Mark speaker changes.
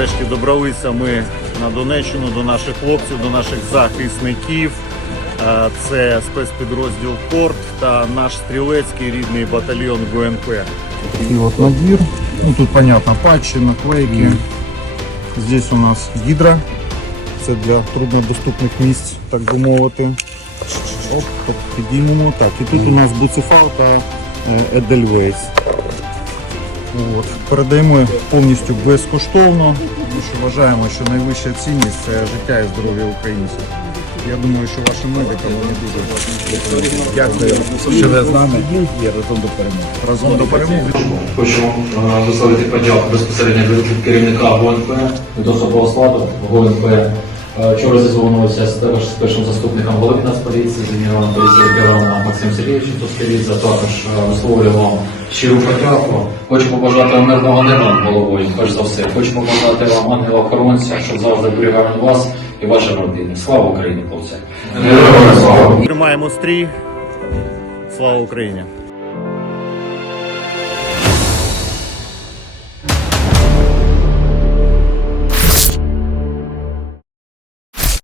Speaker 1: нарешті добралися ми на Донеччину до наших хлопців, до наших захисників. Е, Це спецпідрозділ Корт та наш стрілецький рідний батальйон ГУНП.
Speaker 2: Такий от набір. Ну, тут, понятно, патчі, наклейки. Здесь у нас гідра. Це для труднодоступних місць, так би мовити. Оп, підіймемо. Так, і тут у нас Буцефал та е, Edelweiss. От. Передаємо повністю безкоштовно, тому що вважаємо, що найвища цінність це життя і здоров'я українців. Я думаю, що вашим медикам вони дуже дякую, що ви з нами і разом до перемоги. Разом до перемоги.
Speaker 3: Хочу е, висловити подяку безпосередньо від керівника ГУНП, від особового складу ГУНП. Е, Вчора зізвонувався з теж з першим заступником голови Нацполіції, з генералом поліції ветераном Максим Сергійовичем Тускавідзе. Також е, висловлюю вам щиру подяку. Хочу побажати вам мирного неба над головою, перш за все. Хочу побажати вам ангела-охоронця, щоб завжди оберігав вас і ваші родини. Слава Україні, хлопці!
Speaker 1: Тримаємо стрій. Слава Україні!